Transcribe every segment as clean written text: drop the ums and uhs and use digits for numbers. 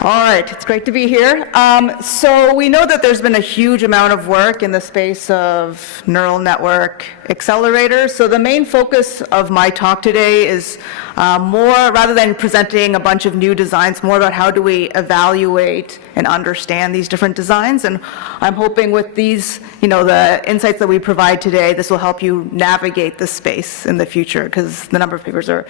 All right, it's great to be here. So we know that there's been a huge amount of work in the space of neural network accelerators. So the main focus of my talk today is more, rather than presenting a bunch of new designs, more about how do we evaluate and understand these different designs. And I'm hoping with these, the insights that we provide today, this will help you navigate the space in the future, because the number of papers are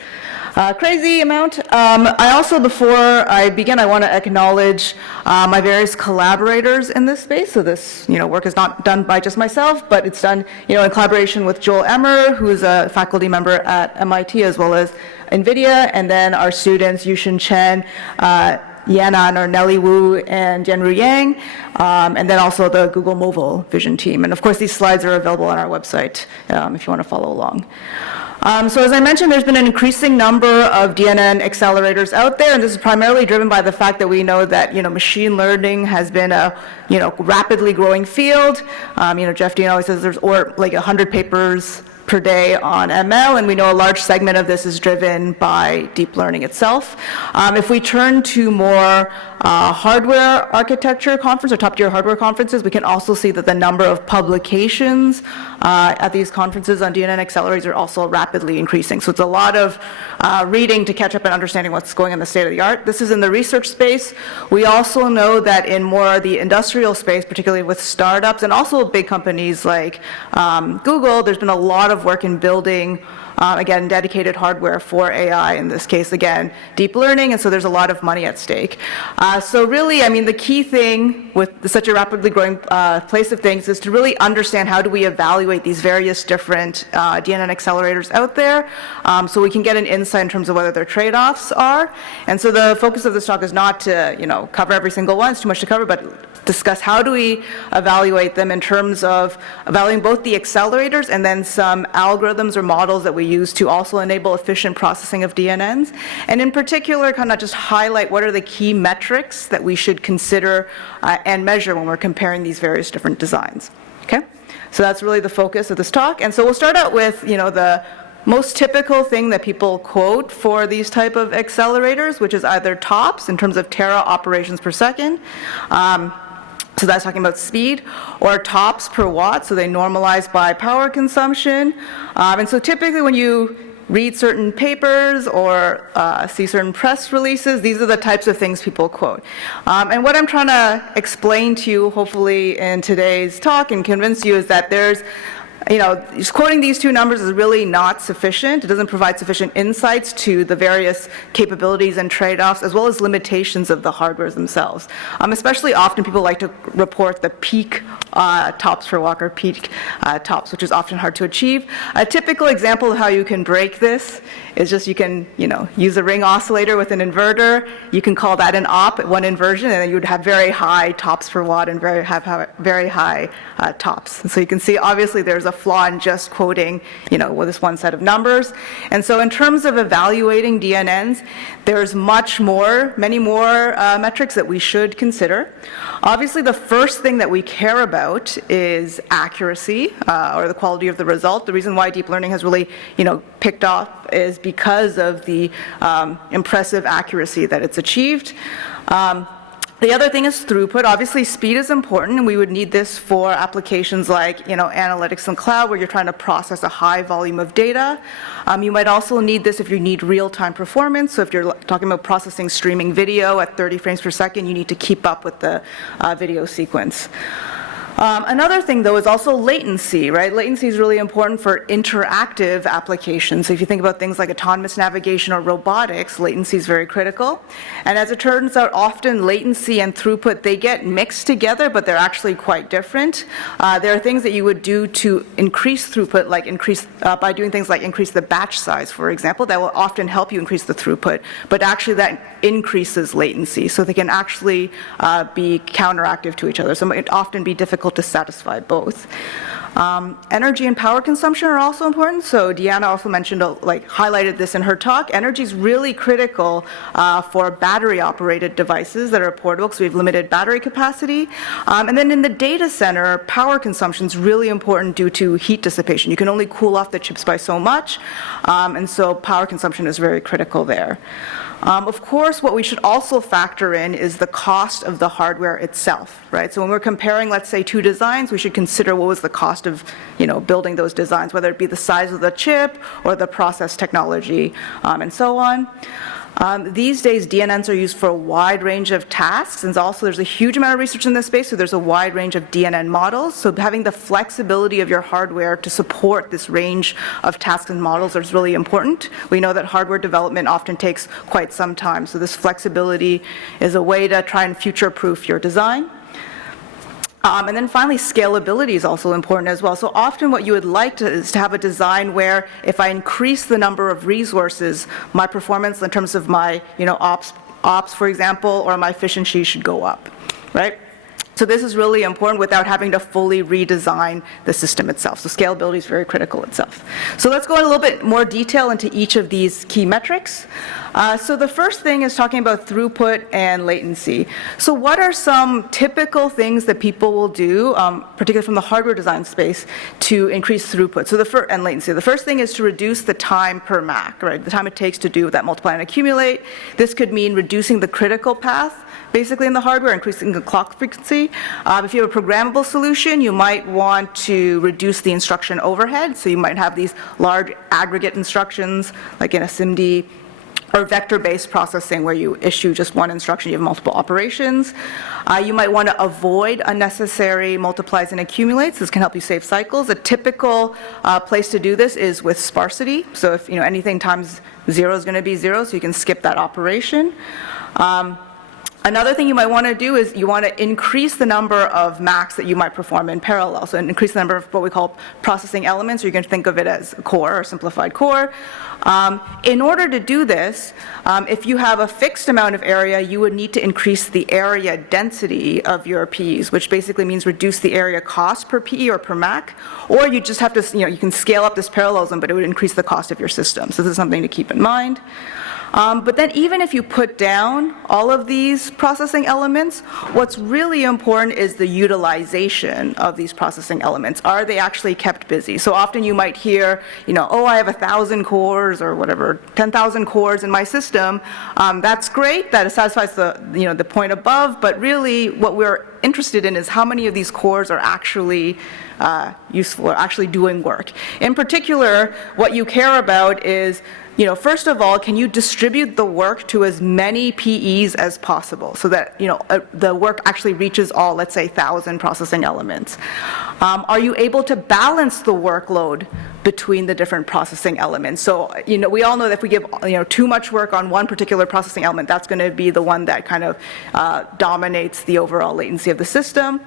crazy amount. I also, before I begin, I want to acknowledge my various collaborators in this space. So this, work is not done by just myself, but it's done, in collaboration with Joel Emmer, who's a faculty member at MIT, as well as NVIDIA, and then our students, Yushin Chen, Yanan or Nelly Wu, and Yanru Yang, and then also the Google Mobile Vision team. And of course, these slides are available on our website if you want to follow along. So as I mentioned, there's been an increasing number of DNN accelerators out there, and this is primarily driven by the fact that we know that machine learning has been a rapidly growing field. Jeff Dean always says there's like 100 papers per day on ML, and we know a large segment of this is driven by deep learning itself. If we turn to more hardware architecture conference or top-tier hardware conferences, we can also see that the number of publications at these conferences on DNN accelerators are also rapidly increasing. So it's a lot of reading to catch up and understanding what's going on in the state of the art. This is in the research space. We also know that in more the industrial space, particularly with startups and also big companies like Google, there's been a lot of work in building again, dedicated hardware for AI, in this case, again, deep learning, and so there's a lot of money at stake. So really, the key thing with such a rapidly growing place of things is to really understand how do we evaluate these various different DNN accelerators out there, so we can get an insight in terms of whether their trade-offs are. And so the focus of this talk is not to, cover every single one, it's too much to cover, but discuss how do we evaluate them in terms of evaluating both the accelerators and then some algorithms or models that we use to also enable efficient processing of DNNs. And in particular, kind of just highlight what are the key metrics that we should consider and measure when we're comparing these various different designs. Okay? So that's really the focus of this talk. And so we'll start out with, the most typical thing that people quote for these type of accelerators, which is either TOPS in terms of tera operations per second. So that's talking about speed, or TOPS per watt, so they normalize by power consumption. And so typically when you read certain papers or see certain press releases, these are the types of things people quote. And what I'm trying to explain to you, hopefully in today's talk and convince you, is that there's just quoting these two numbers is really not sufficient. It doesn't provide sufficient insights to the various capabilities and trade-offs, as well as limitations of the hardwares themselves. Especially often people like to report the peak TOPS per watt or peak TOPS, which is often hard to achieve. A typical example of how you can break this is just you can, use a ring oscillator with an inverter. You can call that an op, one inversion, and then you would have very high TOPS per watt and very high TOPS. And so you can see, obviously, there's a flaw in just quoting, with this one set of numbers. And so in terms of evaluating DNNs, there's many more metrics that we should consider. Obviously, the first thing that we care about is accuracy, or the quality of the result. The reason why deep learning has really, picked off is because of the impressive accuracy that it's achieved. The other thing is throughput. Obviously, speed is important, and we would need this for applications like, analytics and cloud, where you're trying to process a high volume of data. You might also need this if you need real-time performance. So if you're talking about processing streaming video at 30 frames per second, you need to keep up with the video sequence. Another thing, though, is also latency, right? Latency is really important for interactive applications. So if you think about things like autonomous navigation or robotics, latency is very critical. And as it turns out, often latency and throughput, they get mixed together, but they're actually quite different. There are things that you would do to increase throughput, like by doing things like increase the batch size, for example, that will often help you increase the throughput. But actually, that increases latency. So they can actually be counteractive to each other. So it might often be difficult to satisfy both. Energy and power consumption are also important. So Deanna also mentioned, highlighted this in her talk. Energy is really critical for battery-operated devices that are portable, because we have limited battery capacity. And then in the data center, power consumption is really important due to heat dissipation. You can only cool off the chips by so much, and so power consumption is very critical there. Of course, what we should also factor in is the cost of the hardware itself, right? So when we're comparing, let's say, two designs, we should consider what was the cost of, building those designs, whether it be the size of the chip or the process technology, and so on. These days, DNNs are used for a wide range of tasks, and also there's a huge amount of research in this space, so there's a wide range of DNN models. So having the flexibility of your hardware to support this range of tasks and models is really important. We know that hardware development often takes quite some time, so this flexibility is a way to try and future-proof your design. And then finally, scalability is also important as well. So often what you would like is to have a design where if I increase the number of resources, my performance in terms of my ops, for example, or my efficiency should go up, right? So this is really important without having to fully redesign the system itself. So scalability is very critical itself. So let's go in a little bit more detail into each of these key metrics. So the first thing is talking about throughput and latency. So what are some typical things that people will do, particularly from the hardware design space, to increase throughput and latency? The first thing is to reduce the time per MAC, right? The time it takes to do that multiply and accumulate. This could mean reducing the critical path, basically in the hardware, increasing the clock frequency. If you have a programmable solution, you might want to reduce the instruction overhead. So you might have these large aggregate instructions, like in a SIMD, or vector-based processing where you issue just one instruction, you have multiple operations. You might want to avoid unnecessary multiplies and accumulates. This can help you save cycles. A typical place to do this is with sparsity. So if anything times 0 is going to be 0, so you can skip that operation. Another thing you might want to do is you want to increase the number of MACs that you might perform in parallel. So increase the number of what we call processing elements, or you can think of it as a core or simplified core. In order to do this, if you have a fixed amount of area, you would need to increase the area density of your PEs, which basically means reduce the area cost per PE or per MAC, or you just have to, you can scale up this parallelism, but it would increase the cost of your system. So this is something to keep in mind. But then even if you put down all of these processing elements, what's really important is the utilization of these processing elements. Are they actually kept busy? So often you might hear, oh, I have 1,000 cores or whatever, 10,000 cores in my system. That's great, that satisfies the point above, but really what we're interested in is how many of these cores are actually useful or actually doing work. In particular, what you care about is first of all, can you distribute the work to as many PEs as possible so that, the work actually reaches all, let's say, 1,000 processing elements? Are you able to balance the workload between the different processing elements? So, we all know that if we give, too much work on one particular processing element, that's going to be the one that kind of dominates the overall latency of the system.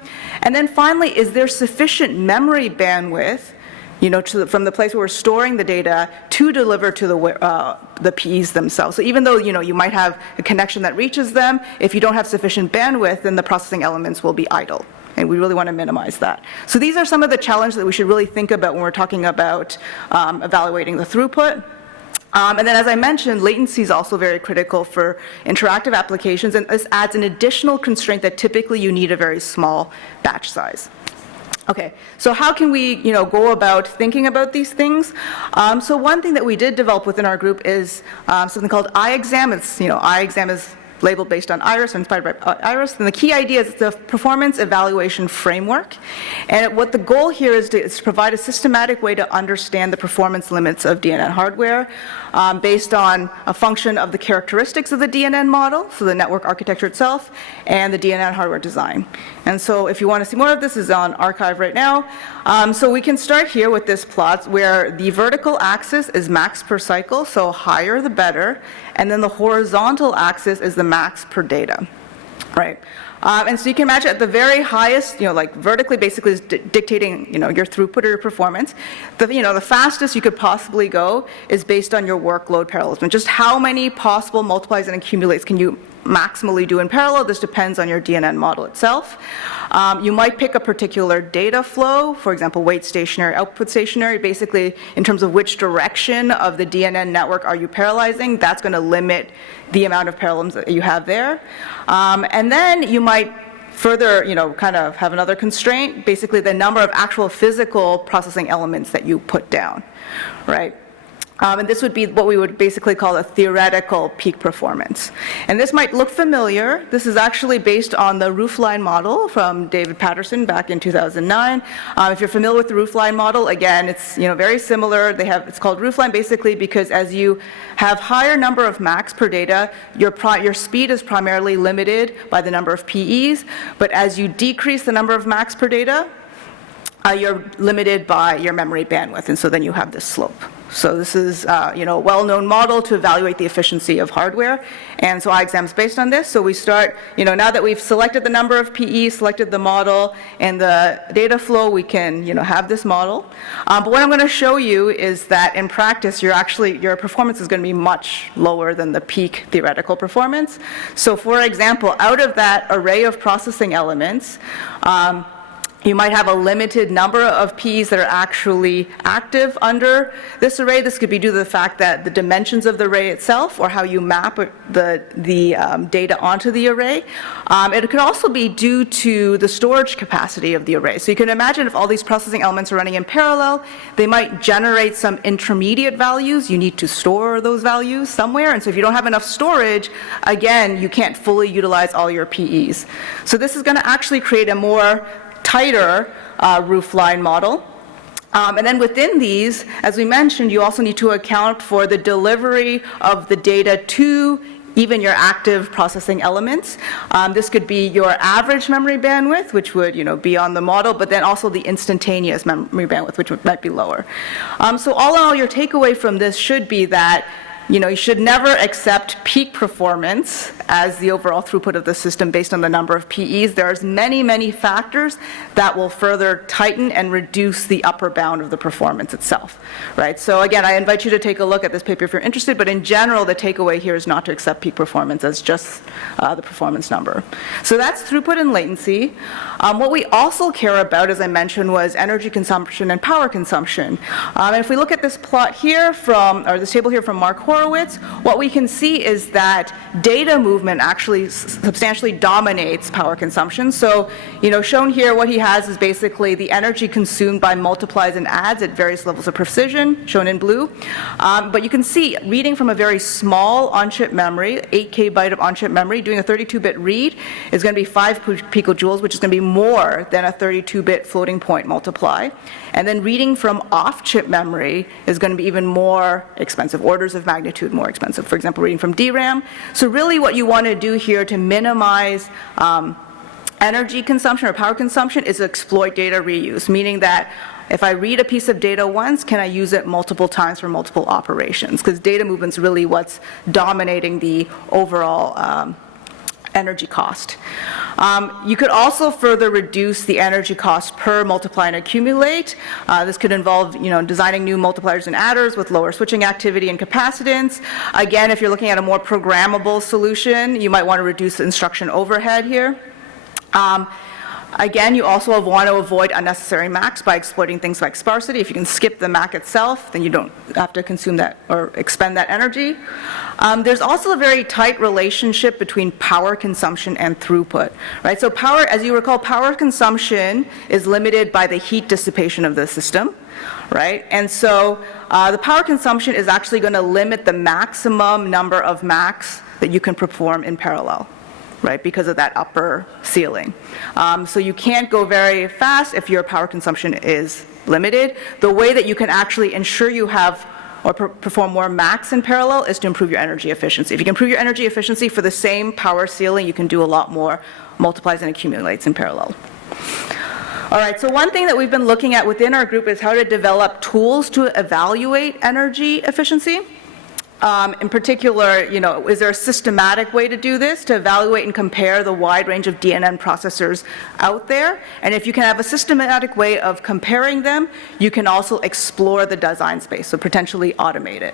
And then finally, is there sufficient memory bandwidth from the place where we're storing the data to deliver to the PEs themselves? So even though, you might have a connection that reaches them, if you don't have sufficient bandwidth, then the processing elements will be idle. And we really want to minimize that. So these are some of the challenges that we should really think about when we're talking about evaluating the throughput. And then, as I mentioned, latency is also very critical for interactive applications, and this adds an additional constraint that typically you need a very small batch size. Okay, so how can we, go about thinking about these things? So one thing that we did develop within our group is something called Eyexam. It's, Eyexam is labeled based on Eyeriss, inspired by Eyeriss. And the key idea is it's a performance evaluation framework. And what the goal here is to provide a systematic way to understand the performance limits of DNN hardware based on a function of the characteristics of the DNN model, so the network architecture itself, and the DNN hardware design. And so if you want to see more of this, is on archive right now. So we can start here with this plot where the vertical axis is max per cycle, so higher the better, and then the horizontal axis is the max per data, right? And so you can imagine at the very highest, like vertically basically is dictating, your throughput or your performance. The fastest you could possibly go is based on your workload parallelism. Just how many possible multiplies and accumulates can you maximally do in parallel? This depends on your DNN model itself. You might pick a particular data flow, for example, wait stationary, output stationary, basically in terms of which direction of the DNN network are you parallelizing. That's going to limit the amount of parallelisms that you have there. And then you might further, kind of have another constraint, basically the number of actual physical processing elements that you put down, right? And this would be what we would basically call a theoretical peak performance. And this might look familiar. This is actually based on the roofline model from David Patterson back in 2009. If you're familiar with the roofline model, again, it's very similar. It's called roofline basically because as you have higher number of max per data, your speed is primarily limited by the number of PEs. But as you decrease the number of max per data, you're limited by your memory bandwidth, and so then you have this slope. So this is a well-known model to evaluate the efficiency of hardware, and so Eyexam is based on this. So we start, now that we've selected the number of PEs, selected the model, and the data flow, we can, have this model. But what I'm going to show you is that in practice, your performance is going to be much lower than the peak theoretical performance. So for example, out of that array of processing elements, you might have a limited number of P's that are actually active under this array. This could be due to the fact that the dimensions of the array itself or how you map the data onto the array. It could also be due to the storage capacity of the array. So you can imagine if all these processing elements are running in parallel, they might generate some intermediate values. You need to store those values somewhere. And so if you don't have enough storage, again, you can't fully utilize all your PEs. So this is going to actually create a more tighter roofline model. And then within these, as we mentioned, you also need to account for the delivery of the data to even your active processing elements. This could be your average memory bandwidth, which would be on the model, but then also the instantaneous memory bandwidth, which might be lower. So all in all, your takeaway from this should be that you should never accept peak performance as the overall throughput of the system based on the number of PEs. There's many, many factors that will further tighten and reduce the upper bound of the performance itself, right? So again, I invite you to take a look at this paper if you're interested, but in general, the takeaway here is not to accept peak performance as just the performance number. So that's throughput and latency. What we also care about, as I mentioned, was energy consumption and power consumption. And if we look at this plot here or this table here from Mark Horowitz, what we can see is that data movement actually substantially dominates power consumption. So, shown here, what he has is basically the energy consumed by multiplies and adds at various levels of precision, shown in blue. But you can see, reading from a very small on-chip memory, 8K byte of on-chip memory, doing a 32-bit read is going to be 5 picojoules, which is going to be more than a 32-bit floating point multiply. And then reading from off-chip memory is going to be even more expensive, orders of magnitude more expensive. For example, reading from DRAM. So really what you want to do here to minimize energy consumption or power consumption is exploit data reuse, meaning that if I read a piece of data once, can I use it multiple times for multiple operations? Because data movement's really what's dominating the overall energy cost. You could also further reduce the energy cost per multiply and accumulate. This could involve, designing new multipliers and adders with lower switching activity and capacitance. Again, if you're looking at a more programmable solution, you might want to reduce the instruction overhead here. Again, you also want to avoid unnecessary MACs by exploiting things like sparsity. If you can skip the MAC itself, then you don't have to consume that or expend that energy. There's also a very tight relationship between power consumption and throughput, right? So power, as you recall, power consumption is limited by the heat dissipation of the system, right? And so the power consumption is actually going to limit the maximum number of MACs that you can perform in parallel, right, because of that upper ceiling. So you can't go very fast if your power consumption is limited. The way that you can actually ensure you have or perform more MACs in parallel is to improve your energy efficiency. If you can improve your energy efficiency for the same power ceiling, you can do a lot more multiplies and accumulates in parallel. All right, so one thing that we've been looking at within our group is how to develop tools to evaluate energy efficiency. In particular, is there a systematic way to do this, to evaluate and compare the wide range of DNN processors out there? And if you can have a systematic way of comparing them, you can also explore the design space, so potentially automate it.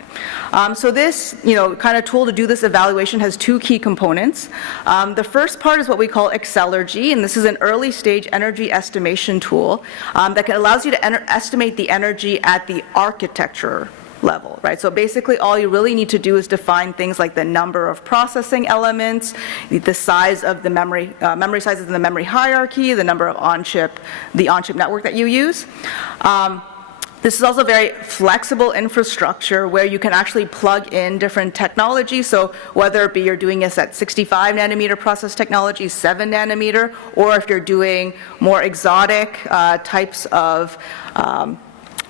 So this, kind of tool to do this evaluation has two key components. The first part is what we call Accelergy, and this is an early stage energy estimation tool that allows you to estimate the energy at the architecture level, right? So basically all you really need to do is define things like the number of processing elements, the size of the memory sizes in the memory hierarchy, the number of the on-chip network that you use. This is also very flexible infrastructure where you can actually plug in different technologies. So whether it be you're doing this at 65 nanometer process technology, 7 nanometer, or if you're doing more exotic types of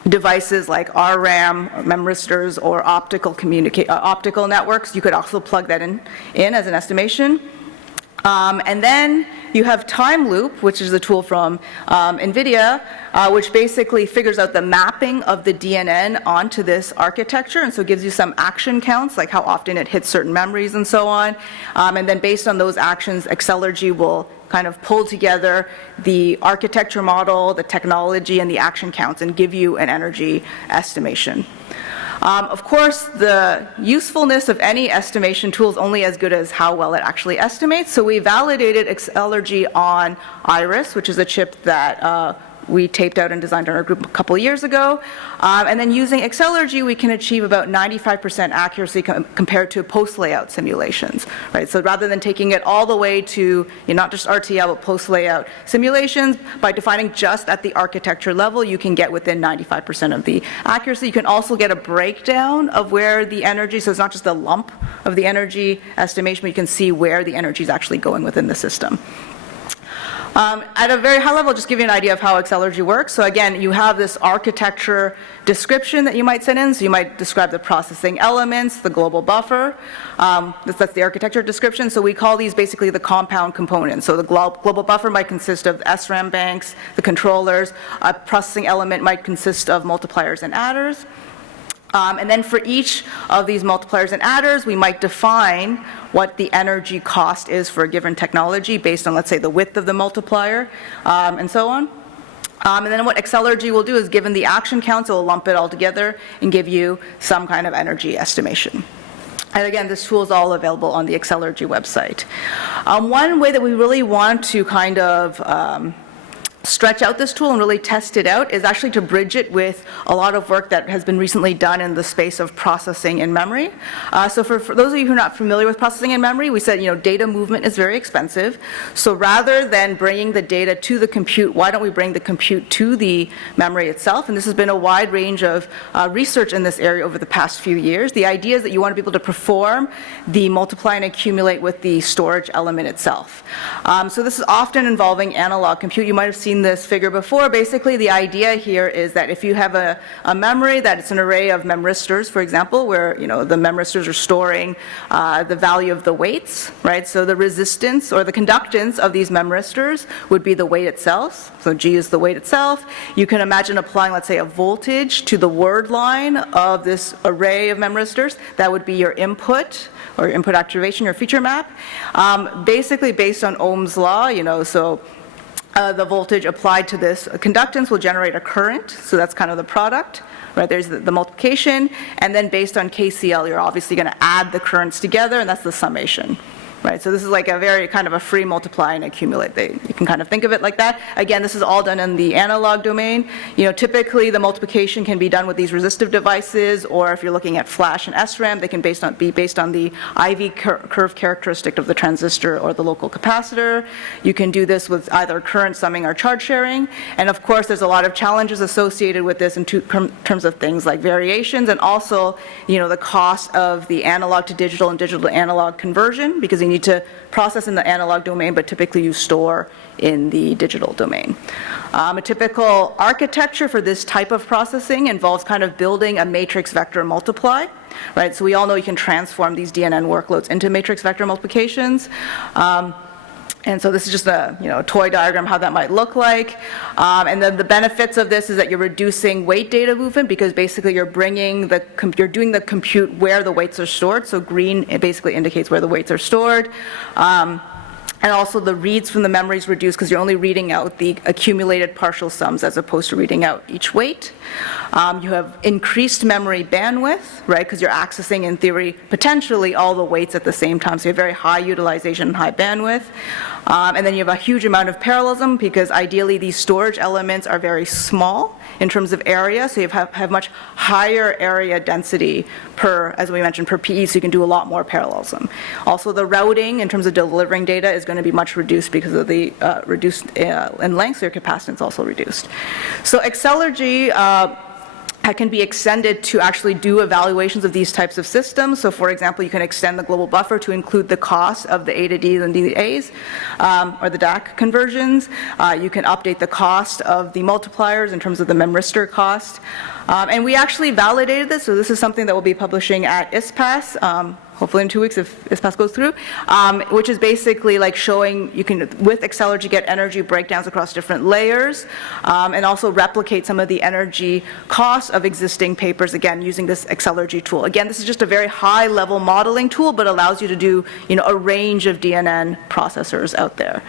devices like RRAM, memristors, or optical networks, you could also plug that in as an estimation. And then you have Time Loop, which is a tool from NVIDIA, which basically figures out the mapping of the DNN onto this architecture, and so it gives you some action counts, like how often it hits certain memories and so on. And then based on those actions, Accelergy will kind of pull together the architecture model, the technology, and the action counts and give you an energy estimation. Of course, the usefulness of any estimation tool is only as good as how well it actually estimates. So we validated Accelergy on Eyeriss, which is a chip that we taped out and designed in our group a couple years ago. And then using Accelergy, we can achieve about 95% accuracy compared to post-layout simulations, right? So rather than taking it all the way to not just RTL, but post-layout simulations, by defining just at the architecture level, you can get within 95% of the accuracy. You can also get a breakdown of where the energy, so it's not just a lump of the energy estimation, but you can see where the energy is actually going within the system. At a very high level, just give you an idea of how Accelergy works. So again, you have this architecture description that you might send in. So you might describe the processing elements, the global buffer. That's the architecture description. So we call these basically the compound components. So the global buffer might consist of SRAM banks, the controllers. A processing element might consist of multipliers and adders. And then for each of these multipliers and adders, we might define what the energy cost is for a given technology based on, let's say, the width of the multiplier, and so on. And then what Accelergy will do is, given the action counts, it will lump it all together and give you some kind of energy estimation. And again, this tool is all available on the Accelergy website. One way that we really want to kind of stretch out this tool and really test it out is actually to bridge it with a lot of work that has been recently done in the space of processing in memory. So for those of you who are not familiar with processing in memory, we said, data movement is very expensive. So rather than bringing the data to the compute, why don't we bring the compute to the memory itself? And this has been a wide range of research in this area over the past few years. The idea is that you want to be able to perform the multiply and accumulate with the storage element itself. So this is often involving analog compute. You might have seen this figure before. Basically, the idea here is that if you have a memory that it's an array of memristors, for example, where the memristors are storing the value of the weights, right? So the resistance or the conductance of these memristors would be the weight itself. So G is the weight itself. You can imagine applying, let's say, a voltage to the word line of this array of memristors. That would be your input, or input activation, your feature map. Basically based on Ohm's law, the voltage applied to this conductance will generate a current, so that's kind of the product, right? There's the multiplication, and then based on KCL, you're obviously going to add the currents together, and that's the summation, right? So this is like a very kind of a free multiply and accumulate. You can kind of think of it like that. Again, this is all done in the analog domain. Typically the multiplication can be done with these resistive devices, or if you're looking at flash and SRAM, they can be based on the IV curve characteristic of the transistor or the local capacitor. You can do this with either current summing or charge sharing. And of course, there's a lot of challenges associated with this in terms of things like variations, and also, the cost of the analog to digital and digital to analog conversion, because you need to process in the analog domain, but typically you store in the digital domain. A typical architecture for this type of processing involves kind of building a matrix vector multiply, right? So we all know you can transform these DNN workloads into matrix vector multiplications. And so this is just a toy diagram how that might look like. And then the benefits of this is that you're reducing weight data movement, because basically you're doing the compute where the weights are stored. So green, it basically indicates where the weights are stored. And also the reads from the memory is reduced because you're only reading out the accumulated partial sums as opposed to reading out each weight. You have increased memory bandwidth, right, because you're accessing, in theory, potentially all the weights at the same time. So you have very high utilization and high bandwidth. And then you have a huge amount of parallelism, because ideally these storage elements are very small in terms of area. So you have much higher area density per, as we mentioned, per PE, so you can do a lot more parallelism. Also the routing in terms of delivering data is going to be much reduced because of the reduced in length, so your capacitance also reduced. So Accelergy can be extended to actually do evaluations of these types of systems. So for example, you can extend the global buffer to include the cost of the A to Ds and D to As, or the DAC conversions. You can update the cost of the multipliers in terms of the memristor cost. And we actually validated this, so this is something that we'll be publishing at ISPAS, hopefully in 2 weeks if ISPAS goes through, which is basically like showing you can, with Accelergy, get energy breakdowns across different layers, and also replicate some of the energy costs of existing papers, again, using this Accelergy tool. Again, this is just a very high-level modeling tool, but allows you to do, a range of DNN processors out there.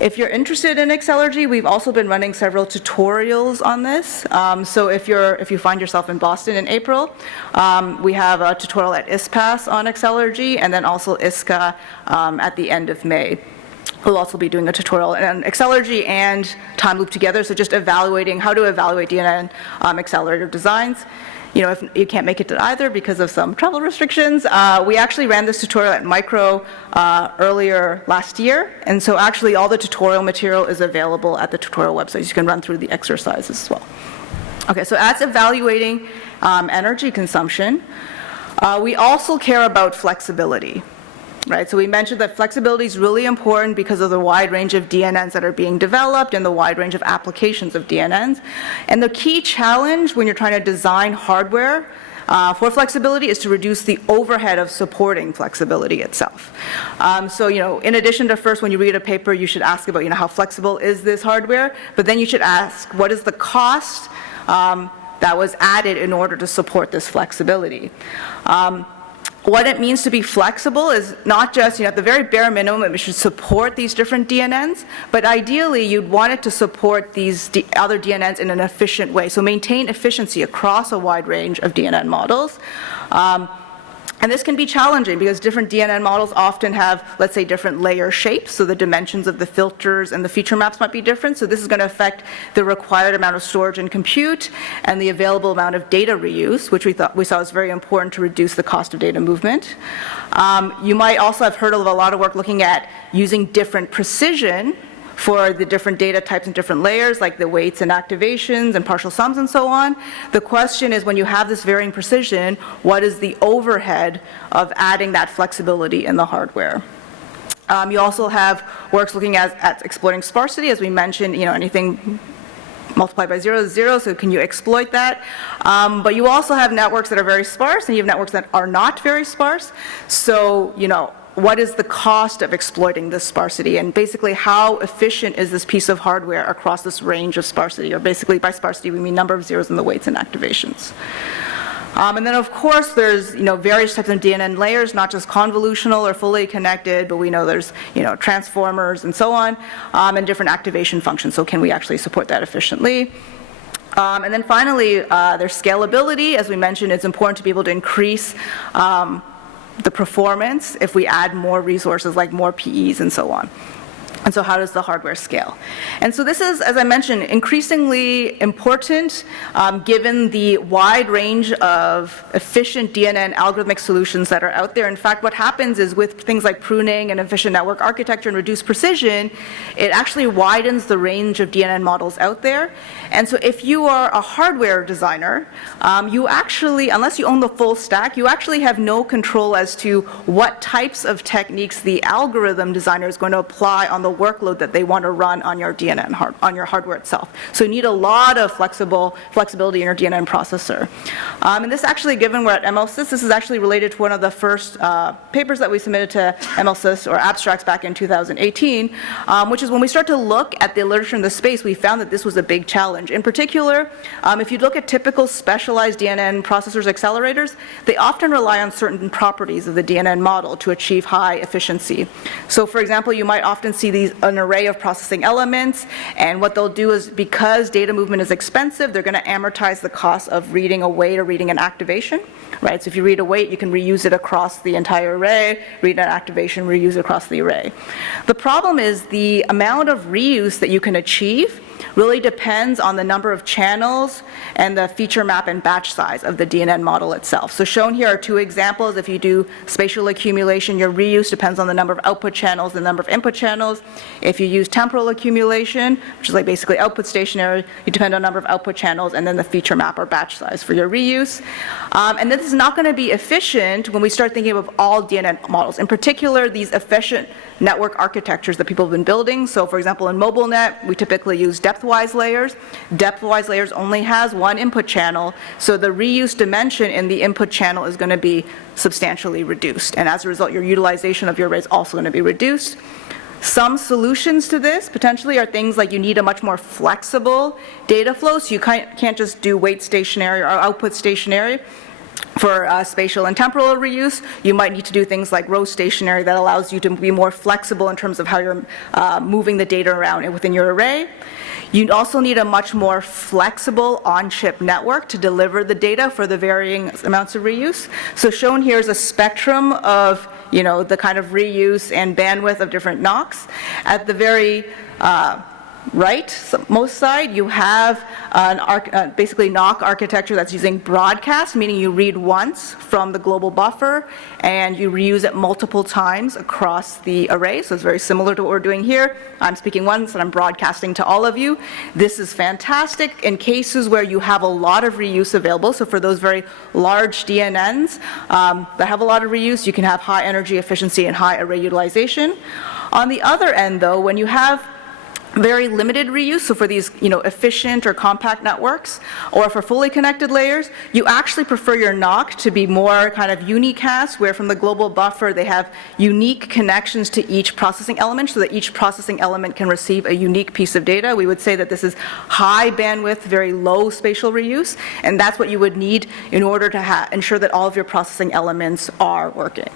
If you're interested in Accelergy, we've also been running several tutorials on this. So if you find yourself in Boston in April, we have a tutorial at ISPAS on Accelergy, and then also ISCA at the end of May. We'll also be doing a tutorial on Accelergy and time loop together, so just evaluating how to evaluate DNN accelerator designs. If you can't make it to either because of some travel restrictions, we actually ran this tutorial at Micro earlier last year, and so actually all the tutorial material is available at the tutorial website. You can run through the exercises as well. Okay, so as evaluating energy consumption, we also care about flexibility. Right, so we mentioned that flexibility is really important because of the wide range of DNNs that are being developed and the wide range of applications of DNNs. And the key challenge when you're trying to design hardware for flexibility is to reduce the overhead of supporting flexibility itself. So, in addition to first, when you read a paper, you should ask about, how flexible is this hardware, but then you should ask, what is the cost that was added in order to support this flexibility? What it means to be flexible is not just, at the very bare minimum, it should support these different DNNs, but ideally you'd want it to support these other DNNs in an efficient way. So maintain efficiency across a wide range of DNN models. And this can be challenging because different DNN models often have, let's say, different layer shapes, so the dimensions of the filters and the feature maps might be different. So this is going to affect the required amount of storage and compute and the available amount of data reuse, which we saw was very important to reduce the cost of data movement. You might also have heard of a lot of work looking at using different precision for the different data types and different layers, like the weights and activations and partial sums and so on. The question is, when you have this varying precision, what is the overhead of adding that flexibility in the hardware? You also have works looking at exploiting sparsity, as we mentioned, anything multiplied by 0 is 0, so can you exploit that? But you also have networks that are very sparse, and you have networks that are not very sparse. So, what is the cost of exploiting this sparsity, and basically how efficient is this piece of hardware across this range of sparsity, or basically by sparsity we mean number of zeros in the weights and activations. And then of course there's various types of DNN layers, not just convolutional or fully connected, but we know there's transformers and so on, and different activation functions. So can we actually support that efficiently? And then finally, there's scalability. As we mentioned, it's important to be able to increase the performance if we add more resources like more PEs and so on. And so how does the hardware scale? And so this is, as I mentioned, increasingly important given the wide range of efficient DNN algorithmic solutions that are out there. In fact, what happens is with things like pruning and efficient network architecture and reduced precision, it actually widens the range of DNN models out there. And so if you are a hardware designer, you actually, unless you own the full stack, you actually have no control as to what types of techniques the algorithm designer is going to apply on the workload that they want to run on your DNN on your hardware itself. So you need a lot of flexibility in your DNN processor. And this actually, given we're at MLSys, this is actually related to one of the first papers that we submitted to MLSys, or abstracts, back in 2018, which is when we start to look at the literature in the space, we found that this was a big challenge. In particular, if you look at typical specialized DNN processors, accelerators, they often rely on certain properties of the DNN model to achieve high efficiency. So for example, you might often see an array of processing elements, and what they'll do is, because data movement is expensive, they're going to amortize the cost of reading a weight or reading an activation, right? So if you read a weight, you can reuse it across the entire array, read an activation, reuse it across the array. The problem is the amount of reuse that you can achieve really depends on the number of channels and the feature map and batch size of the DNN model itself. So shown here are two examples. If you do spatial accumulation, your reuse depends on the number of output channels and the number of input channels. If you use temporal accumulation, which is like basically output stationary, you depend on number of output channels and then the feature map or batch size for your reuse. And this is not going to be efficient when we start thinking of all DNN models, in particular these efficient network architectures that people have been building. So for example, in MobileNet, we typically use depth-wise layers. Depth-wise layers only has one input channel, so the reuse dimension in the input channel is going to be substantially reduced. And as a result, your utilization of your array is also going to be reduced. Some solutions to this potentially are things like you need a much more flexible data flow, so you can't just do wait stationary or output stationary. For spatial and temporal reuse, you might need to do things like row stationary that allows you to be more flexible in terms of how you're moving the data around within your array. You'd also need a much more flexible on-chip network to deliver the data for the varying amounts of reuse. So shown here is a spectrum of, the kind of reuse and bandwidth of different NOCs. At the very most side, you have basically NOC architecture that's using broadcast, meaning you read once from the global buffer and you reuse it multiple times across the array. So it's very similar to what we're doing here. I'm speaking once and I'm broadcasting to all of you. This is fantastic in cases where you have a lot of reuse available. So for those very large DNNs that have a lot of reuse, you can have high energy efficiency and high array utilization. On the other end, though, when you have very limited reuse, so for these efficient or compact networks, or for fully connected layers, you actually prefer your NOC to be more kind of unicast, where from the global buffer they have unique connections to each processing element, so that each processing element can receive a unique piece of data. We would say that this is high bandwidth, very low spatial reuse, and that's what you would need in order to ensure that all of your processing elements are working.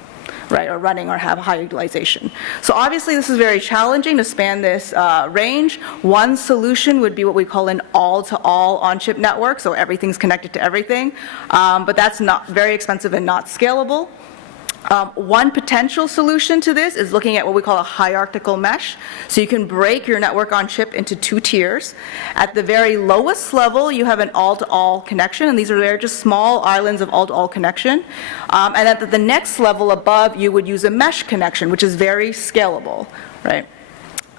Right, or running or have high utilization. So obviously this is very challenging to span this range. One solution would be what we call an all-to-all on-chip network, so everything's connected to everything, but that's not very expensive and not scalable. One potential solution to this is looking at what we call a hierarchical mesh. So you can break your network on chip into two tiers. At the very lowest level, you have an all-to-all connection, and these are just small islands of all-to-all connection. And at the next level above, you would use a mesh connection, which is very scalable, right?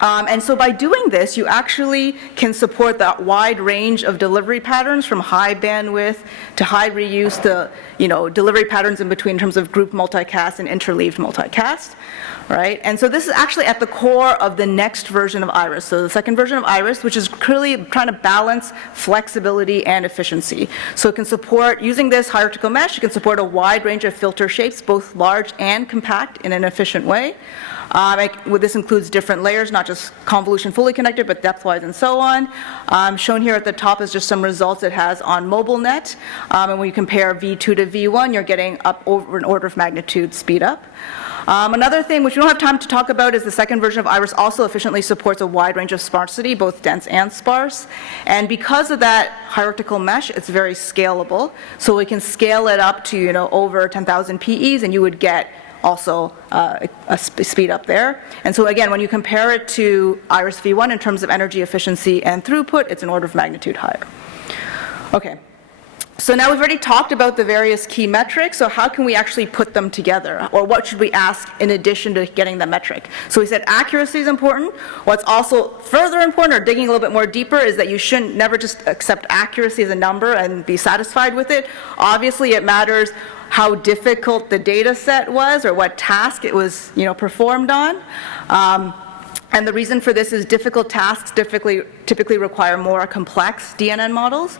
And so by doing this, you actually can support that wide range of delivery patterns, from high bandwidth to high reuse to delivery patterns in between in terms of group multicast and interleaved multicast, right? And so this is actually at the core of the next version of Eyeriss. So the second version of Eyeriss, which is clearly trying to balance flexibility and efficiency. So it can support, using this hierarchical mesh, it can support a wide range of filter shapes, both large and compact, in an efficient way. This includes different layers, not just convolution fully connected, but depth-wise and so on. Shown here at the top is just some results it has on MobileNet. And when you compare V2 to V1, you're getting up over an order of magnitude speed up. Another thing which we don't have time to talk about is the second version of Eyeriss also efficiently supports a wide range of sparsity, both dense and sparse. And because of that hierarchical mesh, it's very scalable. So we can scale it up to over 10,000 PEs, and you would get also a speed up there. And so again, when you compare it to Eyeriss V1 in terms of energy efficiency and throughput, it's an order of magnitude higher. Okay. So now we've already talked about the various key metrics, so how can we actually put them together? Or what should we ask in addition to getting the metric? So we said accuracy is important. What's also further important, or digging a little bit more deeper, is that you shouldn't never just accept accuracy as a number and be satisfied with it. Obviously it matters how difficult the data set was, or what task it was performed on. And the reason for this is difficult tasks typically require more complex DNN models.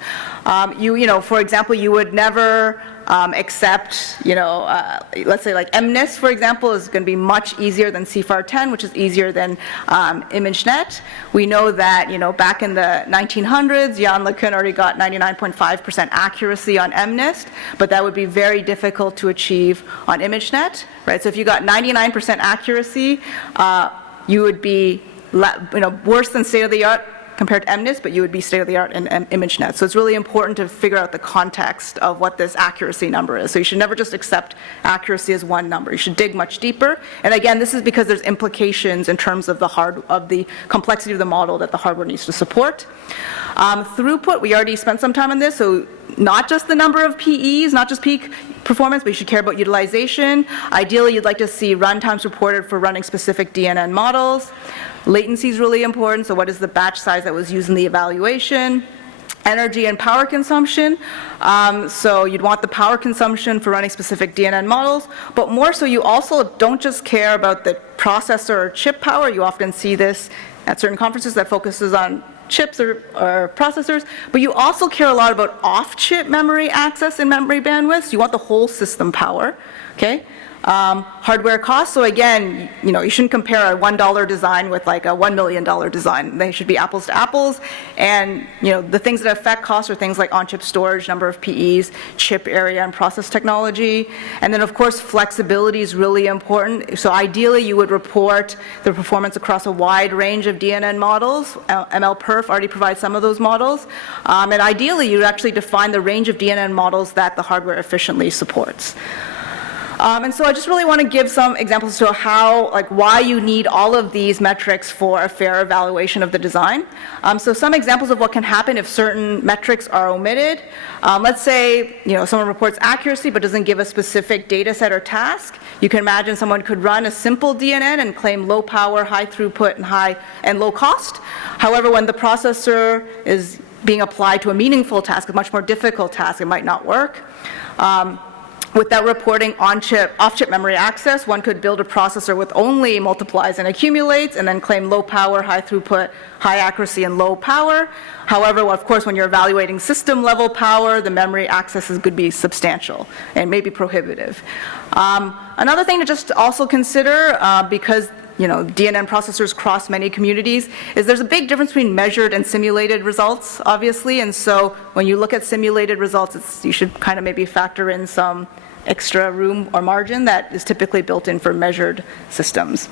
For example, you would never accept, let's say like MNIST, for example, is going to be much easier than CFAR 10, which is easier than ImageNet. We know that, back in the 1900s, Jan LeCun already got 99.5% accuracy on MNIST, but that would be very difficult to achieve on ImageNet, right? So if you got 99% accuracy, you would be worse than state-of-the-art compared to MNIST, but you would be state-of-the-art in ImageNet. So it's really important to figure out the context of what this accuracy number is. So you should never just accept accuracy as one number. You should dig much deeper. And again, this is because there's implications in terms of the complexity of the model that the hardware needs to support. Throughput, we already spent some time on this, so not just the number of PEs, not just peak performance, but you should care about utilization. Ideally, you'd like to see runtimes reported for running specific DNN models. Latency is really important, so what is the batch size that was used in the evaluation? Energy and power consumption. So you'd want the power consumption for running specific DNN models, but more so you also don't just care about the processor or chip power. You often see this at certain conferences that focuses on chips or processors, but you also care a lot about off-chip memory access and memory bandwidth. So you want the whole system power, okay? Hardware costs, so again, you shouldn't compare a $1 design with like a $1 million design. They should be apples to apples, and the things that affect costs are things like on-chip storage, number of PEs, chip area, and process technology. And then of course, flexibility is really important. So ideally, you would report the performance across a wide range of DNN models. MLPerf already provides some of those models. And ideally, you'd actually define the range of DNN models that the hardware efficiently supports. And so I just really want to give some examples to how, why you need all of these metrics for a fair evaluation of the design. So some examples of what can happen if certain metrics are omitted. Let's say, someone reports accuracy but doesn't give a specific data set or task. You can imagine someone could run a simple DNN and claim low power, high throughput, and low cost. However, when the processor is being applied to a meaningful task, a much more difficult task, it might not work. Without reporting off-chip memory access, one could build a processor with only multiplies and accumulates, and then claim low power, high throughput, high accuracy, and low power. However, of course, when you're evaluating system-level power, the memory accesses could be substantial and maybe prohibitive. Another thing to just also consider, because DNN processors cross many communities, is there's a big difference between measured and simulated results, obviously, and so when you look at simulated results, you should kind of maybe factor in some extra room or margin that is typically built in for measured systems.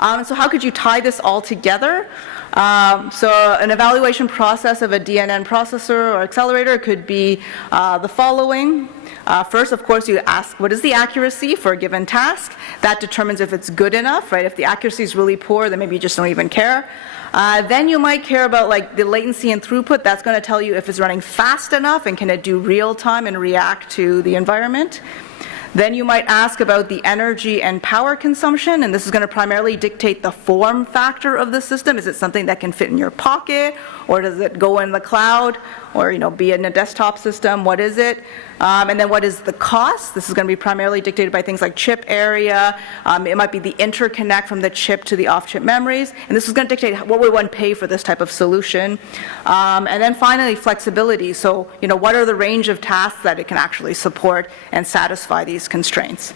So how could you tie this all together? So an evaluation process of a DNN processor or accelerator could be the following. First, of course, you ask, what is the accuracy for a given task? That determines if it's good enough, right? If the accuracy is really poor, then maybe you just don't even care. Then you might care about the latency and throughput. That's going to tell you if it's running fast enough and can it do real time and react to the environment. Then you might ask about the energy and power consumption, and this is going to primarily dictate the form factor of the system. Is it something that can fit in your pocket, or does it go in the cloud, or be in a desktop system? What is it? And then what is the cost? This is going to be primarily dictated by things like chip area. It might be the interconnect from the chip to the off-chip memories, and this is going to dictate what would one pay for this type of solution. And then finally, flexibility. So, what are the range of tasks that it can actually support and satisfy these constraints?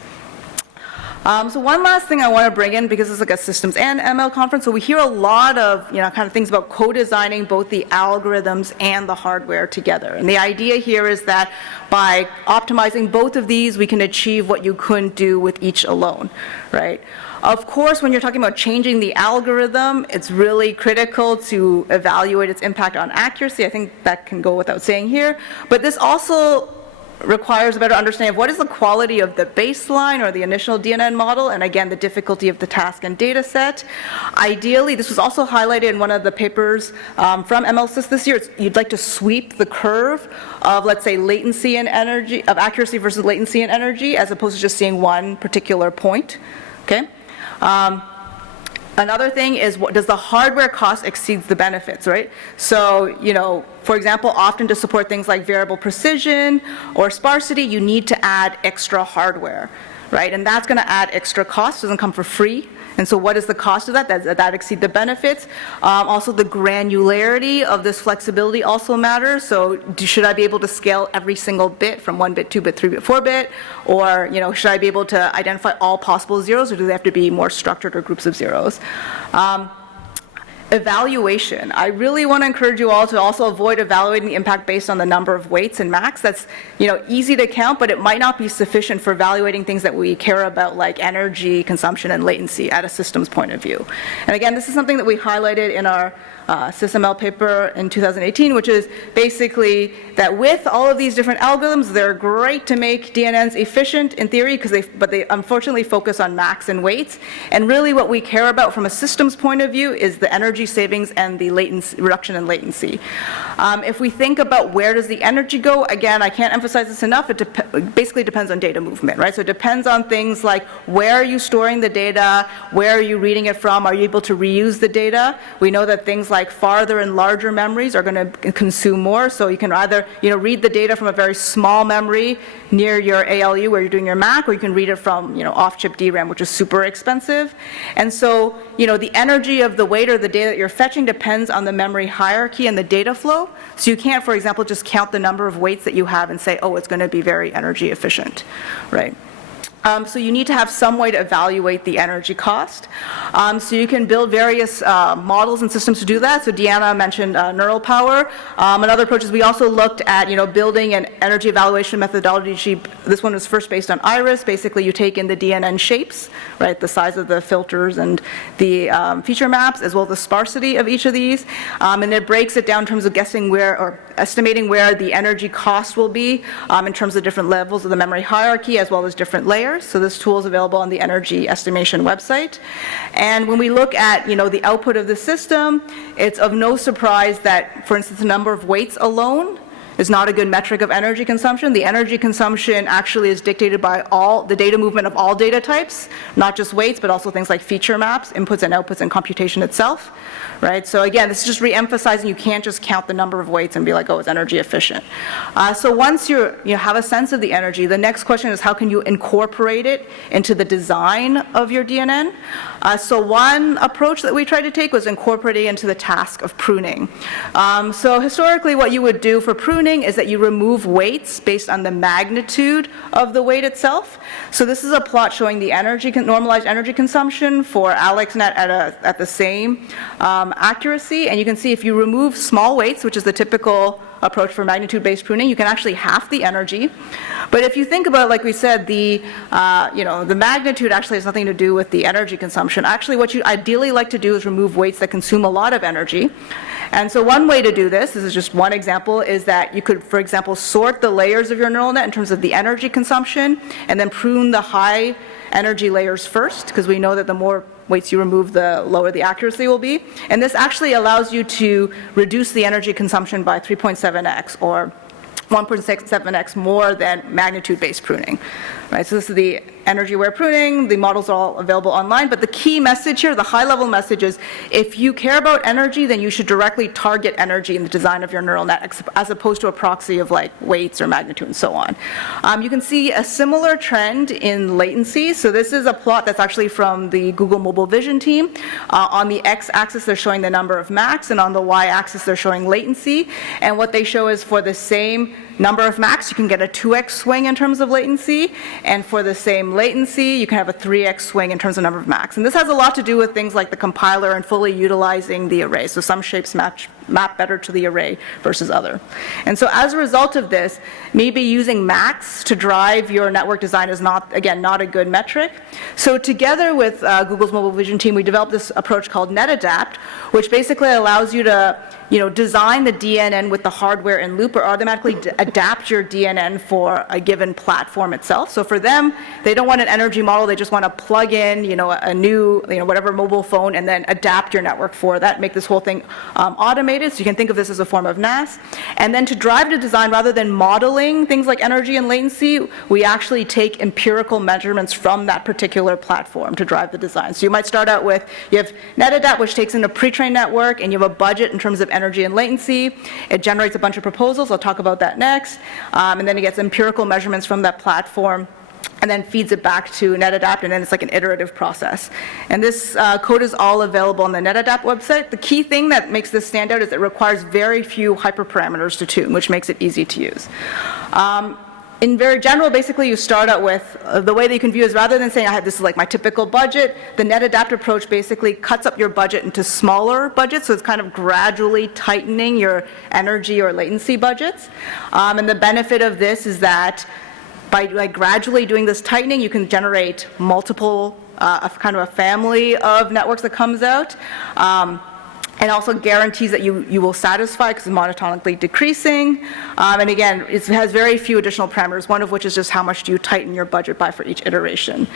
So one last thing I want to bring in, because it's like a systems and ML conference, so we hear a lot of, kind of things about co-designing both the algorithms and the hardware together. And the idea here is that by optimizing both of these, we can achieve what you couldn't do with each alone, right? Of course, when you're talking about changing the algorithm, it's really critical to evaluate its impact on accuracy. I think that can go without saying here. But this also requires a better understanding of what is the quality of the baseline or the initial DNN model, and again, the difficulty of the task and data set. Ideally, this was also highlighted in one of the papers from MLSys this year. You'd like to sweep the curve of, let's say, latency and energy, of accuracy versus latency and energy, as opposed to just seeing one particular point, okay? Another thing is, does the hardware cost exceed the benefits, right? So, for example, often to support things like variable precision or sparsity, you need to add extra hardware, right? And that's going to add extra cost. It doesn't come for free. And so what is the cost of that? That exceed the benefits. Also, the granularity of this flexibility also matters. So should I be able to scale every single bit from 1 bit, 2 bit, 3 bit, 4 bit? Or should I be able to identify all possible zeros, or do they have to be more structured or groups of zeros? Evaluation. I really want to encourage you all to also avoid evaluating the impact based on the number of weights and max. That's, easy to count, but it might not be sufficient for evaluating things that we care about, like energy consumption and latency at a systems point of view. And again, this is something that we highlighted in our SysML paper in 2018, which is basically that with all of these different algorithms, they're great to make DNNs efficient in theory, but they unfortunately focus on max and weights. And really what we care about from a systems point of view is the energy savings and the latency, reduction in latency. If we think about where does the energy go, again, I can't emphasize this enough, it basically depends on data movement, right? So it depends on things like where are you storing the data, where are you reading it from, are you able to reuse the data? We know that things like farther and larger memories are going to consume more, so you can either read the data from a very small memory near your ALU where you're doing your Mac, or you can read it from off-chip DRAM, which is super expensive. And so the energy of the weight or the data that you're fetching depends on the memory hierarchy and the data flow. So you can't, for example, just count the number of weights that you have and say, oh, it's going to be very energy efficient, right? So you need to have some way to evaluate the energy cost. So you can build various models and systems to do that. So Deanna mentioned neural power. Another approach is we also looked at building an energy evaluation methodology. This one was first based on Eyeriss. Basically, you take in the DNN shapes, right, the size of the filters and the feature maps, as well as the sparsity of each of these, and it breaks it down in terms of guessing where or estimating where the energy cost will be in terms of different levels of the memory hierarchy, as well as different layers. So this tool is available on the energy estimation website. And when we look at, the output of the system, it's of no surprise that, for instance, the number of weights alone is not a good metric of energy consumption. The energy consumption actually is dictated by all the data movement of all data types, not just weights, but also things like feature maps, inputs and outputs, and computation itself, right? So again, this is just re-emphasizing you can't just count the number of weights and be like, oh, it's energy efficient. So once you have a sense of the energy, the next question is how can you incorporate it into the design of your DNN? So one approach that we tried to take was incorporating into the task of pruning. So historically, what you would do for pruning is that you remove weights based on the magnitude of the weight itself. So this is a plot showing the normalized energy consumption for AlexNet at the same accuracy. And you can see if you remove small weights, which is the typical approach for magnitude-based pruning, you can actually half the energy. But if you think about, like we said, the magnitude actually has nothing to do with the energy consumption. Actually, what you ideally like to do is remove weights that consume a lot of energy. And so one way to do this is just one example, is that you could, for example, sort the layers of your neural net in terms of the energy consumption, and then prune the high energy layers first, because we know that the more weights you remove, the lower the accuracy will be. And this actually allows you to reduce the energy consumption by 3.7x or 1.67x more than magnitude-based pruning. Right, so this is the energy-aware pruning. The models are all available online, but the key message here, the high-level message is, if you care about energy, then you should directly target energy in the design of your neural net, as opposed to a proxy of like weights or magnitude and so on. You can see a similar trend in latency. So this is a plot that's actually from the Google Mobile Vision team. On the x-axis, they're showing the number of max, and on the y-axis, they're showing latency. And what they show is for the same number of max, you can get a 2x swing in terms of latency. And for the same latency, you can have a 3x swing in terms of number of max. And this has a lot to do with things like the compiler and fully utilizing the array. So some shapes map better to the array versus other. And so as a result of this, maybe using max to drive your network design is not a good metric. So together with Google's Mobile Vision team, we developed this approach called NetAdapt, which basically allows you to design the DNN with the hardware in loop, or automatically adapt your DNN for a given platform itself. So for them, they don't want an energy model, they just want to plug in, a new, whatever mobile phone, and then adapt your network for that, make this whole thing automated. So you can think of this as a form of NAS. And then to drive the design, rather than modeling things like energy and latency, we actually take empirical measurements from that particular platform to drive the design. So you might start out with, you have NetAdapt, which takes in a pre-trained network, and you have a budget in terms of energy and latency. It generates a bunch of proposals. I'll talk about that next. And then it gets empirical measurements from that platform, and then feeds it back to NetAdapt, and then it's like an iterative process. And this code is all available on the NetAdapt website. The key thing that makes this stand out is it requires very few hyperparameters to tune, which makes it easy to use. In very general, basically you start out with, the way that you can view is rather than saying this is like my typical budget, the NetAdapt approach basically cuts up your budget into smaller budgets, so it's kind of gradually tightening your energy or latency budgets. And the benefit of this is that by gradually doing this tightening, you can generate multiple, kind of a family of networks that comes out. And also guarantees that you will satisfy because it's monotonically decreasing. And again, it has very few additional parameters, one of which is just how much do you tighten your budget by for each iteration.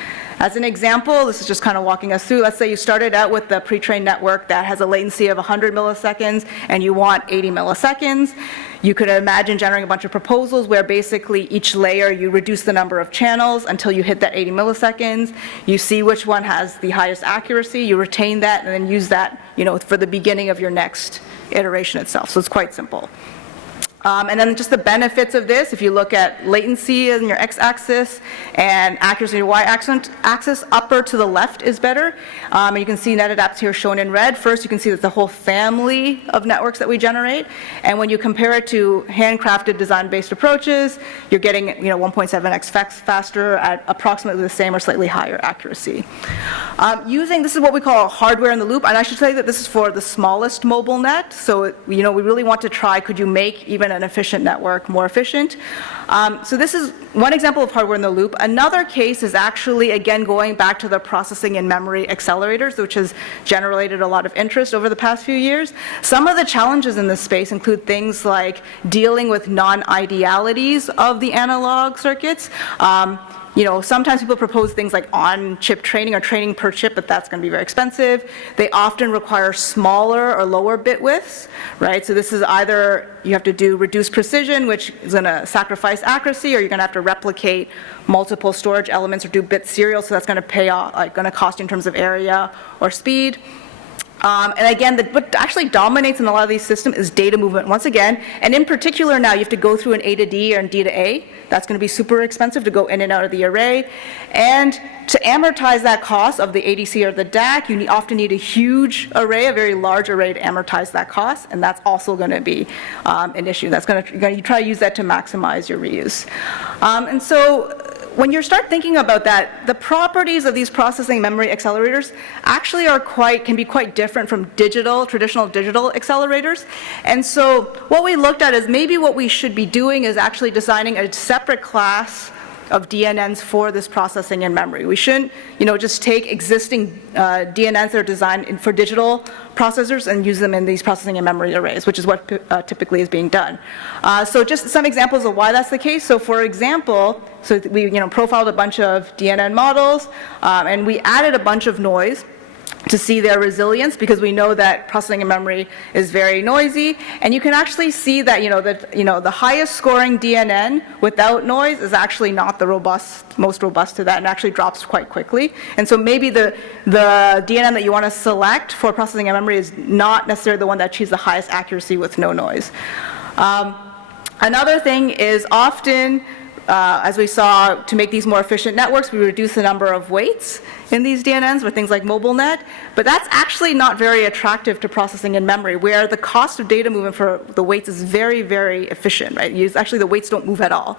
As an example, this is just kind of walking us through, let's say you started out with the pre-trained network that has a latency of 100 milliseconds and you want 80 milliseconds. You could imagine generating a bunch of proposals where basically each layer you reduce the number of channels until you hit that 80 milliseconds. You see which one has the highest accuracy, you retain that, and then use that, for the beginning of your next iteration itself. So it's quite simple. And then just the benefits of this, if you look at latency in your x-axis and accuracy in your y-axis, upper to the left is better. And you can see NetAdapt here shown in red. First, you can see that the whole family of networks that we generate. And when you compare it to handcrafted design-based approaches, you're getting 1.7x faster at approximately the same or slightly higher accuracy. This is what we call hardware in the loop. And I should say that this is for the smallest mobile net. So, we really want to try, could you make even an efficient network more efficient? So this is one example of hardware in the loop. Another case is actually, again, going back to the processing and memory accelerators, which has generated a lot of interest over the past few years. Some of the challenges in this space include things like dealing with non-idealities of the analog circuits. Sometimes people propose things like on-chip training or training per chip, but that's going to be very expensive. They often require smaller or lower bit widths, right? So this is either you have to do reduced precision, which is going to sacrifice accuracy, or you're going to have to replicate multiple storage elements or do bit serial, so that's going to pay off, going to cost you in terms of area or speed. And again, what actually dominates in a lot of these systems is data movement once again. And in particular now, you have to go through an A to D or an D to A. That's going to be super expensive to go in and out of the array. And to amortize that cost of the ADC or the DAC, you often need a huge array, a very large array to amortize that cost. And that's also going to be an issue. That's going to try to use that to maximize your reuse. And so when you start thinking about that, the properties of these processing memory accelerators actually can be quite different from traditional digital accelerators. And so what we looked at is maybe what we should be doing is actually designing a separate class of DNNs for this processing and memory. We shouldn't, just take existing DNNs that are designed for digital processors and use them in these processing and memory arrays, which is what typically is being done. So just some examples of why that's the case. So for example, we profiled a bunch of DNN models, and we added a bunch of noise to see their resilience, because we know that processing and memory is very noisy. And you can actually see that the highest scoring DNN without noise is actually not the most robust to that, and actually drops quite quickly. And so maybe the DNN that you want to select for processing and memory is not necessarily the one that achieves the highest accuracy with no noise. Another thing is often, as we saw, to make these more efficient networks, we reduce the number of weights in these DNNs with things like MobileNet, but that's actually not very attractive to processing and memory, where the cost of data movement for the weights is very, very efficient, right? Actually, the weights don't move at all.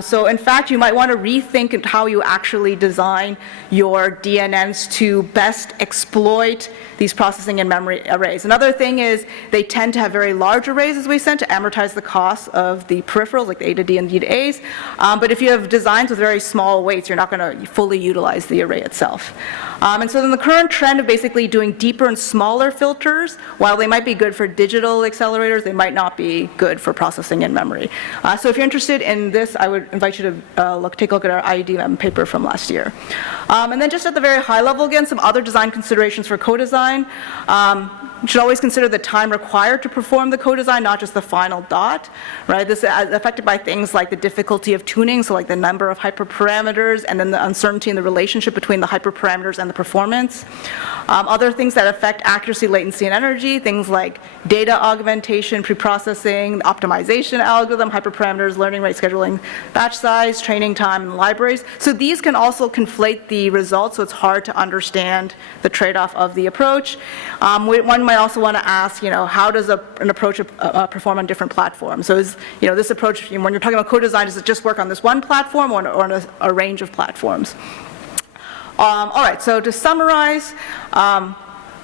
So in fact, you might want to rethink how you actually design your DNNs to best exploit these processing and memory arrays. Another thing is they tend to have very large arrays, as we said, to amortize the cost of the peripherals, like the A to D and D to A's. But if you have designs with very small weights, you're not going to fully utilize the array itself. And so then the current trend of basically doing deeper and smaller filters, while they might be good for digital accelerators, they might not be good for processing and memory. So if you're interested in this, I would invite you to take a look at our IEDM paper from last year. And then just at the very high level, again, some other design considerations for co-design. You should always consider the time required to perform the co-design, not just the final dot, right? This is affected by things like the difficulty of tuning, so like the number of hyperparameters, and then the uncertainty in the relationship between the hyperparameters and the performance. Other things that affect accuracy, latency, and energy, things like data augmentation, preprocessing, optimization algorithm, hyperparameters, learning rate scheduling, batch size, training time, and libraries. So these can also conflate the results, so it's hard to understand the trade-off of the approach. One might also want to ask, how does an approach perform on different platforms? So is, this approach, when you're talking about co-design, does it just work on this one platform or on a range of platforms? All right, so to summarize, the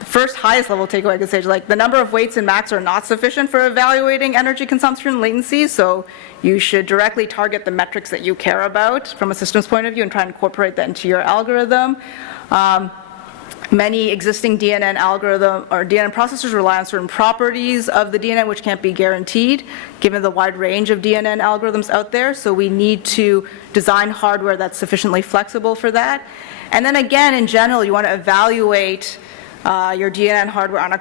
first highest level takeaway I could say is the number of weights and max are not sufficient for evaluating energy consumption and latency, so you should directly target the metrics that you care about from a systems point of view and try and incorporate that into your algorithm. Many existing DNN algorithm or DNN processors rely on certain properties of the DNN which can't be guaranteed given the wide range of DNN algorithms out there, so we need to design hardware that's sufficiently flexible for that. And then again, in general, you want to evaluate your DNN hardware on a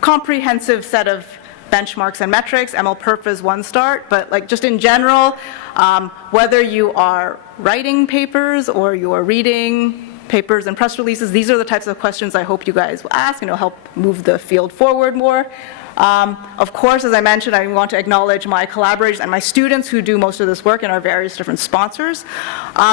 comprehensive set of benchmarks and metrics. MLPerf is one start, but just in general, whether you are writing papers or you are reading papers and press releases, these are the types of questions I hope you guys will ask, and it'll help move the field forward more. Of course, as I mentioned, I want to acknowledge my collaborators and my students who do most of this work and our various different sponsors.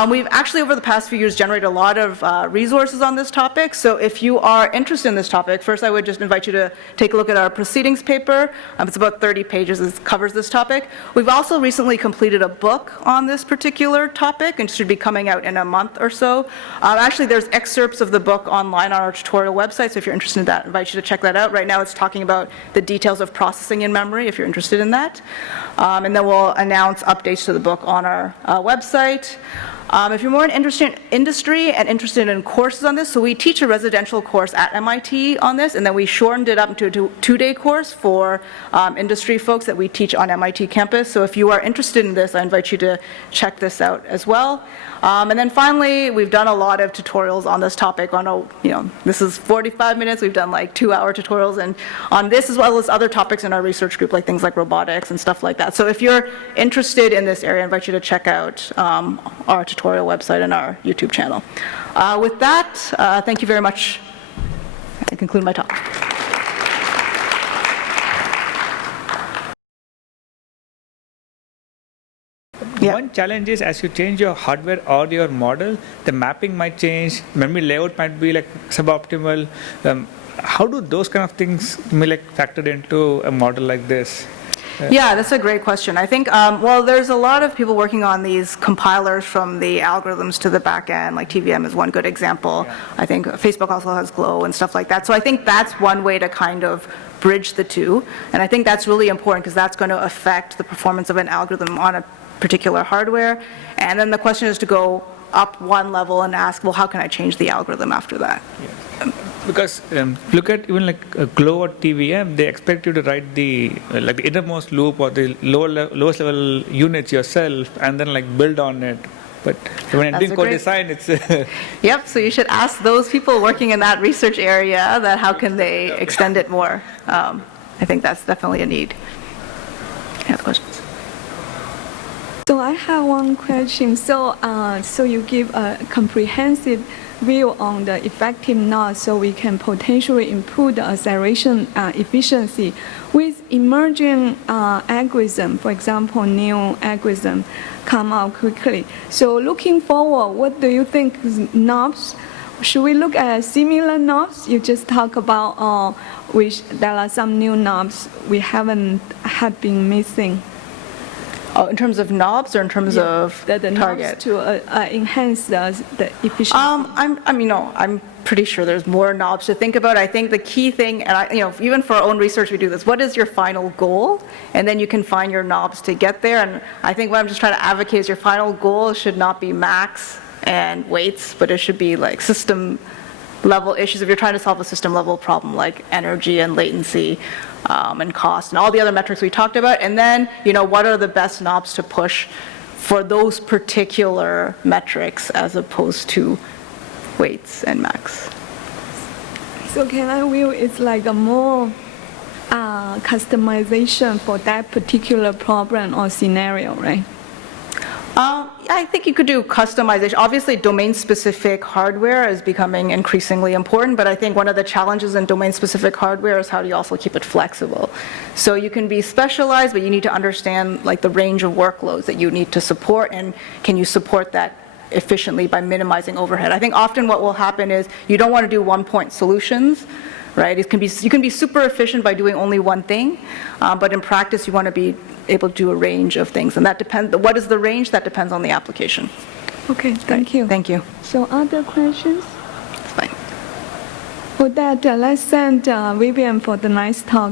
We've actually, over the past few years, generated a lot of resources on this topic. So if you are interested in this topic, first I would just invite you to take a look at our proceedings paper. It's about 30 pages. It covers this topic. We've also recently completed a book on this particular topic and should be coming out in a month or so. Actually, there's excerpts of the book online on our tutorial website, so if you're interested in that, I invite you to check that out. Right now it's talking about the details of processing in memory, if you're interested in that. And then we'll announce updates to the book on our website. If you're more interested in industry and interested in courses on this, so we teach a residential course at MIT on this, and then we shortened it up into a two-day course for industry folks that we teach on MIT campus. So if you are interested in this, I invite you to check this out as well. And then finally, we've done a lot of tutorials on this topic on this is 45 minutes. We've done 2-hour tutorials and on this as well as other topics in our research group, like things like robotics and stuff like that. So if you're interested in this area, I invite you to check out our tutorial website and our YouTube channel. With that, thank you very much. I conclude my talk. Yeah. One challenge is as you change your hardware or your model, the mapping might change, memory layout might be suboptimal. How do those kind of things be factored into a model like this? Yeah, that's a great question. I think, there's a lot of people working on these compilers from the algorithms to the back end, like TVM is one good example. Yeah. I think Facebook also has Glow and stuff like that. So I think that's one way to kind of bridge the two. And I think that's really important because that's going to affect the performance of an algorithm on a particular hardware. And then the question is to go up one level and ask, well, how can I change the algorithm after that? Yeah. Because look at even Glow or TVM, they expect you to write the innermost loop or the lowest level units yourself and then build on it. But when you're doing co-design, it's... Yep, so you should ask those people working in that research area that how can they extend it more. I think that's definitely a need. Any other questions? So I have one question. So you give a comprehensive view on the effective node, so we can potentially improve the acceleration efficiency with emerging algorithm. For example, new algorithm come out quickly. So looking forward, what do you think knobs? Should we look at similar knobs? You just talk about which there are some new knobs we haven't had been missing. Oh, in terms of knobs or in terms of the target? Knobs to enhance the efficiency. I'm pretty sure there's more knobs to think about. I think the key thing, and even for our own research, we do this. What is your final goal? And then you can find your knobs to get there. And I think what I'm just trying to advocate is your final goal should not be max and weights, but it should be system level issues. If you're trying to solve a system level problem like energy and latency, and cost and all the other metrics we talked about, and then what are the best knobs to push for those particular metrics as opposed to weights and max. So can I view it's a more customization for that particular problem or scenario, right? I think you could do customization. Obviously, domain-specific hardware is becoming increasingly important, but I think one of the challenges in domain-specific hardware is how do you also keep it flexible. So you can be specialized, but you need to understand like the range of workloads that you need to support, and can you support that efficiently by minimizing overhead. I think often what will happen is you don't want to do one-point solutions, right? You can be super efficient by doing only one thing, but in practice you want to be able to do a range of things, and that depends. What is the range? That depends on the application. Okay, thank you. Thank you. So other questions? It's fine. For that, let's thank Vivienne for the nice talk.